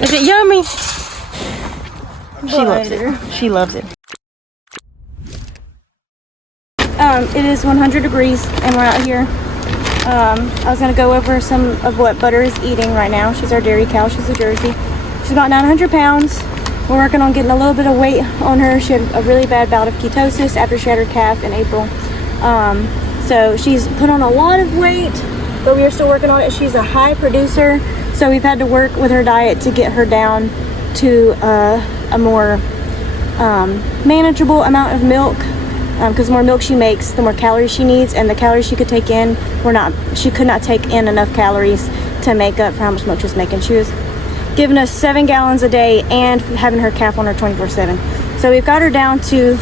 Is it yummy? She loves it. She loves it. It is 100 degrees and we're out here. I was gonna go over some of what Butter is eating right now. She's our dairy cow. She's a Jersey. She's about 900 pounds. We're working on getting a little bit of weight on her. She had a really bad bout of ketosis after she had her calf in April. So she's put on a lot of weight, but we are still working on it. She's a high producer, so we've had to work with her diet to get her down to a more manageable amount of milk, because the more milk she makes, the more calories she needs, and the calories she could take in she could not take in enough calories to make up for how much milk she was making. She was giving us 7 gallons a day and having her calf on her 24/7. So we've got her down to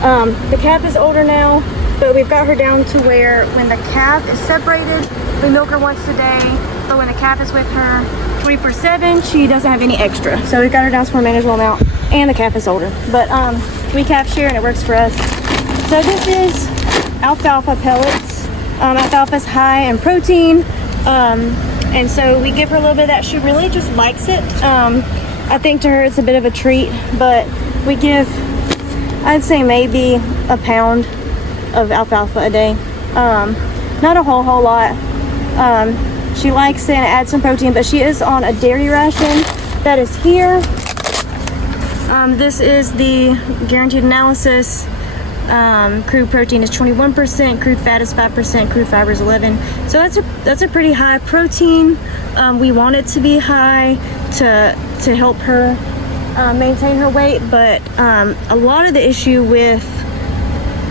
the calf is older now, but we've got her down to where when the calf is separated, we milk her once a day, but when the calf is with her 24/7, she doesn't have any extra. So we've got her down to a manageable amount, and the calf is older. But we calf share and it works for us. So this is alfalfa pellets. Alfalfa is high in protein, and so we give her a little bit of that. She really just likes it. I think to her it's a bit of a treat, but we give, I'd say maybe a pound of alfalfa a day. Not a whole lot. She likes it and it adds some protein, but she is on a dairy ration that is here. This is the guaranteed analysis. Crude protein is 21%, crude fat is 5%, crude fiber is 11%. So that's a pretty high protein. We want it to be high to help her maintain her weight, but a lot of the issue with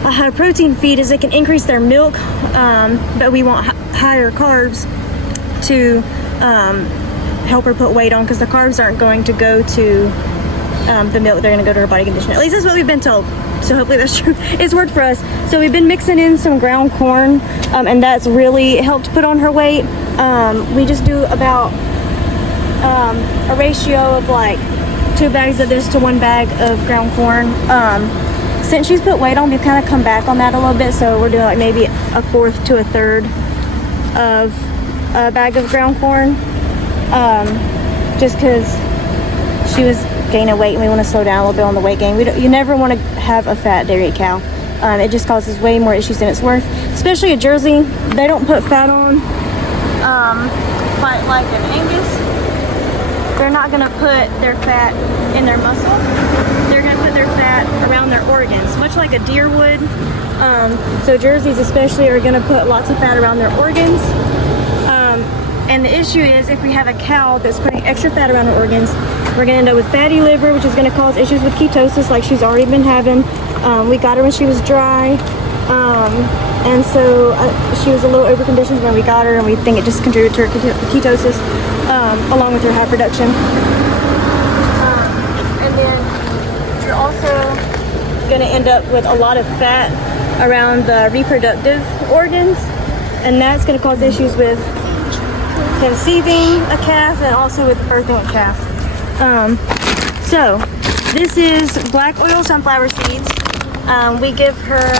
a high protein feed is it can increase their milk, but we want higher carbs to help her put weight on, because the carbs aren't going to go to the milk, they're going to go to her body condition. At least that's what we've been told. So hopefully that's true. It's worked for us. So we've been mixing in some ground corn, and that's really helped put on her weight. We just do about a ratio of like 2 bags of this to 1 bag of ground corn. Since she's put weight on, we've kind of come back on that a little bit. So we're doing like maybe 1/4 to 1/3 of a bag of ground corn, just because she was gaining weight and we want to slow down a little bit on the weight gain. You never want to have a fat dairy cow. It just causes way more issues than it's worth, especially a Jersey. They don't put fat on quite like an Angus. They're not going to put their fat in their muscle. They're going to put their fat around their organs, much like a deer would. So Jerseys especially are going to put lots of fat around their organs. And the issue is, if we have a cow that's putting extra fat around her organs, we're going to end up with fatty liver, which is going to cause issues with ketosis like she's already been having. We got her when she was dry, and so she was a little overconditioned when we got her, and we think it just contributed to her ketosis, along with her high production. And then you're also going to end up with a lot of fat around the reproductive organs, and that's going to cause issues with conceiving a calf and also with birthing a calf. So this is black oil sunflower seeds. We give her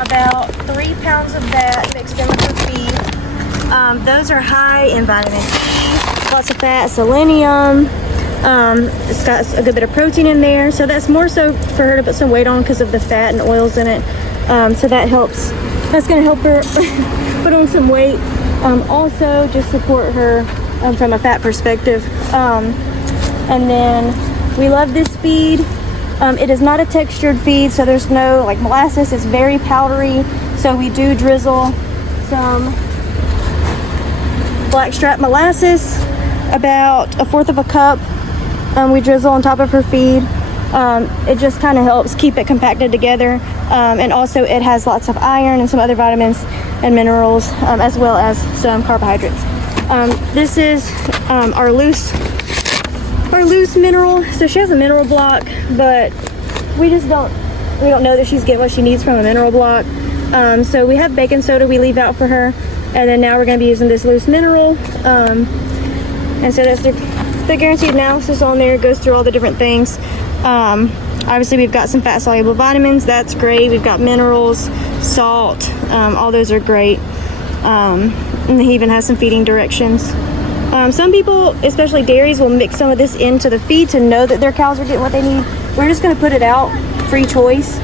about 3 pounds of that mixed in with her feed. Those are high in vitamin C, lots of fat, selenium. It's got a good bit of protein in there, so that's more so for her to put some weight on because of the fat and oils in it. So that helps. That's going to help her put on some weight. Also just support her from a fat perspective. And then we love this feed. It is not a textured feed, so there's no like molasses. It's very powdery, so we do drizzle some blackstrap molasses, about 1/4 of a cup. We drizzle on top of her feed. It just kind of helps keep it compacted together, and also it has lots of iron and some other vitamins and minerals, as well as some carbohydrates. This is our loose mineral. So she has a mineral block, but we don't know that she's getting what she needs from a mineral block. So we have baking soda we leave out for her, and then now we're going to be using this loose mineral. And so that's the guaranteed analysis on there. It goes through all the different things. Obviously we've got some fat soluble vitamins, that's great. We've got minerals, salt, all those are great. And he even has some feeding directions. Some people, especially dairies, will mix some of this into the feed to know that their cows are getting what they need. We're just going to put it out, free choice.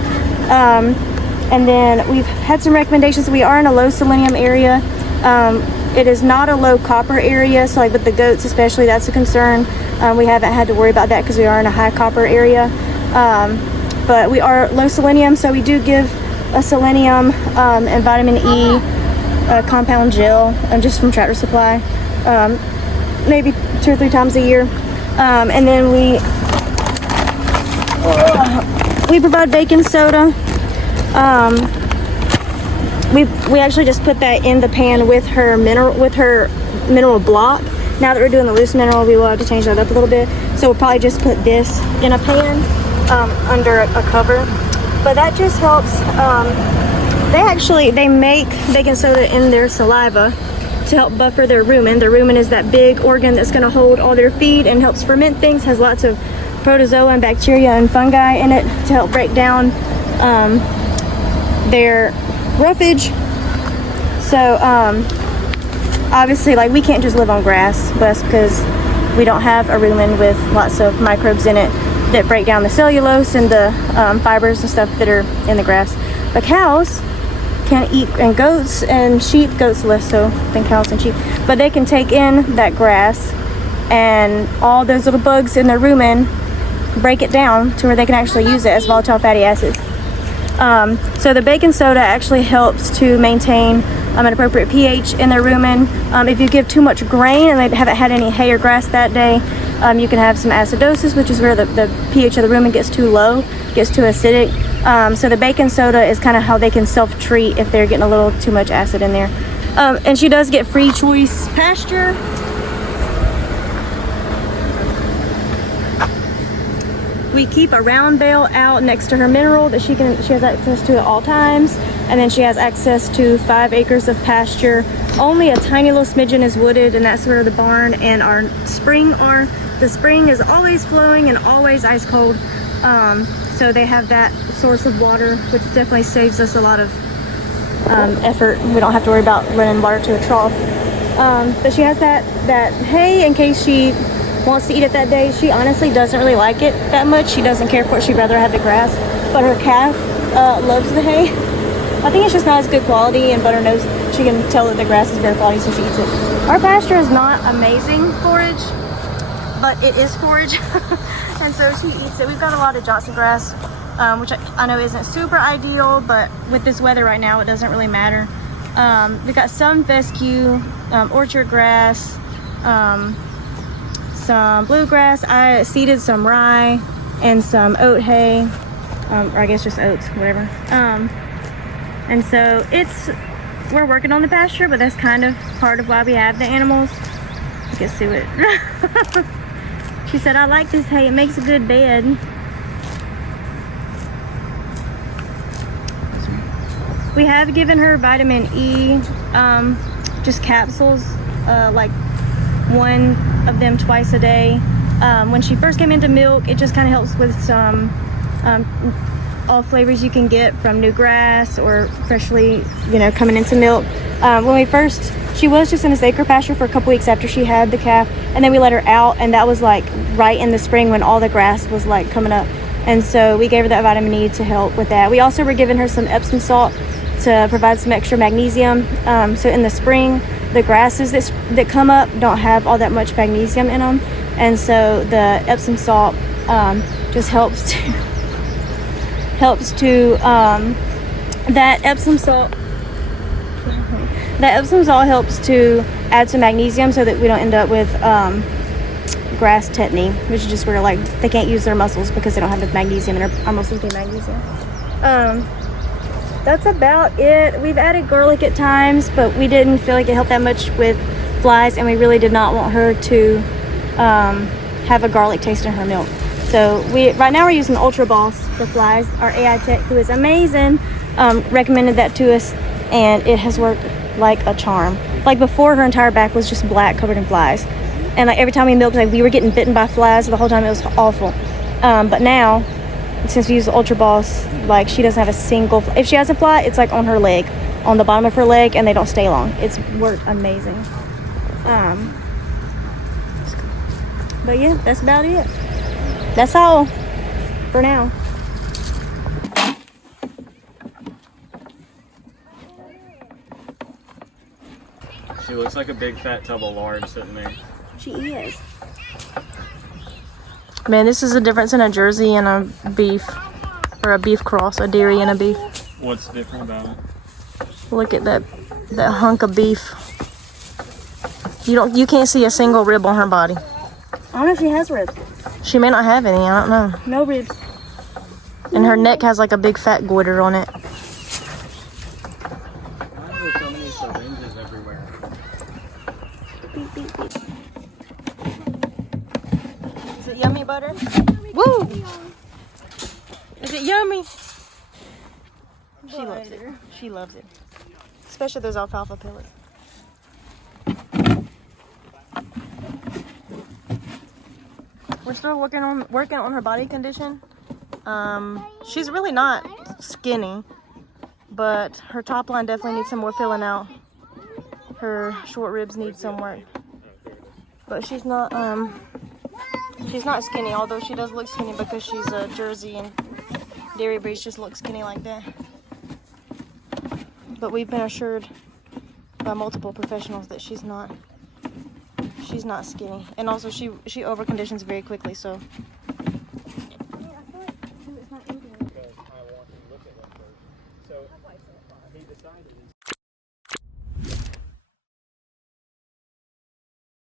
And then we've had some recommendations. We are in a low selenium area. It is not a low copper area, so like with the goats especially, that's a concern. We haven't had to worry about that because we are in a high copper area. But we are low selenium, so we do give a selenium and vitamin E compound gel just from Tractor Supply, maybe 2 or 3 times a year. And then we provide baking soda. We actually just put that in the pan with her mineral block. Now that we're doing the loose mineral, we will have to change that up a little bit. So we'll probably just put this in a pan under a cover. But that just helps. They make baking soda in their saliva to help buffer their rumen. Their rumen is that big organ that's going to hold all their feed and helps ferment things. Has lots of protozoa and bacteria and fungi in it to help break down their roughage. So obviously, like, we can't just live on grass, but because we don't have a rumen with lots of microbes in it that break down the cellulose and the fibers and stuff that are in the grass. But cows can eat, and goats and sheep, goats less so than cows and sheep, but they can take in that grass and all those little bugs in their rumen, break it down to where they can actually use it as volatile fatty acids. So the baking soda actually helps to maintain an appropriate pH in their rumen. If you give too much grain and they haven't had any hay or grass that day, you can have some acidosis, which is where the pH of the rumen gets too low, gets too acidic. So the baking soda is kind of how they can self-treat if they're getting a little too much acid in there. And she does get free choice pasture. We keep a round bale out next to her mineral that she has access to at all times, and then she has access to 5 acres of pasture. Only a tiny little smidgen is wooded, and that's where the barn and our spring are. The spring is always flowing and always ice cold, so they have that source of water, which definitely saves us a lot of effort. We don't have to worry about running water to a trough. But she has that hay in case she wants to eat it that day. She honestly doesn't really like it that much. She doesn't care for it. She'd rather have the grass. But her calf loves the hay. I think it's just not as good quality, and Butter knows she can tell that the grass is better quality, so she eats it. Our pasture is not amazing forage, but it is forage, and so she eats it. We've got a lot of Johnson grass, which I know isn't super ideal, but with this weather right now, it doesn't really matter. We've got some fescue, orchard grass, some bluegrass. I seeded some rye and some oat hay, or I guess just oats, whatever. And so we're working on the pasture, but that's kind of part of why we have the animals. You can see it. She said, I like this hay, it makes a good bed. We have given her vitamin E, just capsules, like 1 of them twice a day. When she first came into milk, it just kind of helps with some all flavors you can get from new grass or freshly, coming into milk. She was just in a sacred pasture for a couple weeks after she had the calf, and then we let her out, and that was like right in the spring when all the grass was like coming up, and so we gave her that vitamin E to help with that. We also were giving her some Epsom salt to provide some extra magnesium. So in the spring, the grasses that come up don't have all that much magnesium in them, and so the Epsom salt just helps to that Epsom salt helps to add some magnesium so that we don't end up with grass tetany, which is just where like they can't use their muscles because they don't have the magnesium, and our muscles need magnesium. That's about it. We've added garlic at times, but we didn't feel like it helped that much with flies, and we really did not want her to have a garlic taste in her milk. So right now we're using Ultra Boss for flies. Our AI tech, who is amazing, recommended that to us, and it has worked like a charm. Like before, her entire back was just black, covered in flies, and like every time we milked, like we were getting bitten by flies the whole time. It was awful. But now, since we use the Ultra Boss, like she doesn't have a single if she has a fly, it's like on her leg, on the bottom of her leg, and they don't stay long. It's worked amazing. But yeah, that's about it. That's all for now. She looks like a big fat tub of lard sitting there. She is. Man, this is the difference in a Jersey and a beef, or a beef cross, a dairy and a beef. What's different about it? Look at that hunk of beef. You can't see a single rib on her body. I don't know if she has ribs. She may not have any, I don't know. No ribs. And her neck has like a big fat goiter on it. Why are there so many syringes everywhere? Beep, beep, beep. Is it yummy, Butter? Woo! Is it yummy? She loves it. She loves it. Especially those alfalfa pellets. We're still working on her body condition. She's really not skinny, but her top line definitely needs some more filling out. Her short ribs need some work. But she's not skinny, although she does look skinny because she's a Jersey and dairy breeds just look skinny like that. But we've been assured by multiple professionals that she's not skinny. And also she over conditions very quickly, so